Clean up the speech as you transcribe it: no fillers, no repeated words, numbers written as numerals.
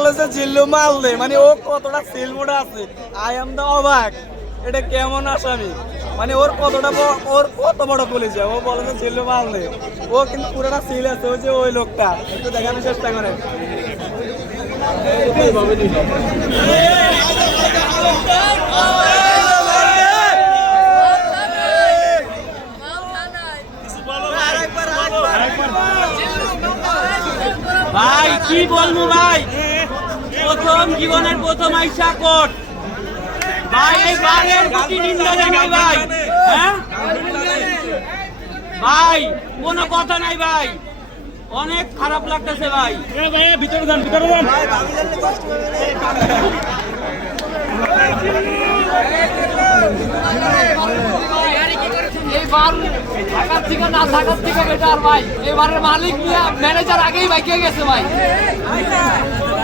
বলে যে জিল্লু মাল দে, মানে ও কতটা সেল মোডে আছে। আই এম দা অবাক, এটা কেমন আসামি, মানে ওর কত বড় কলেজে, ও বলে যে জিল্লু মাল দে, ও কিন্তু পুরোটা সিল আছে। ওই যে ওই লোকটা একটু দেখানোর চেষ্টা করেন। ভাই কি বলবো ভাই, প্রথম জীবনের প্রথম আইসা কোট ভাই, এই বারের প্রতি নিন্দা জানাই ভাই। হ্যাঁ ভাই কোনো কথা নাই ভাই, অনেক খারাপ লাগতেছে ভাই। ভিতরে যান, ভিতরে যান। এইবার থাকার থেকে না থাকার থেকে বেটার ভাই, এবারের মালিক ম্যানেজার আগেই বাইকে গেছে ভাই।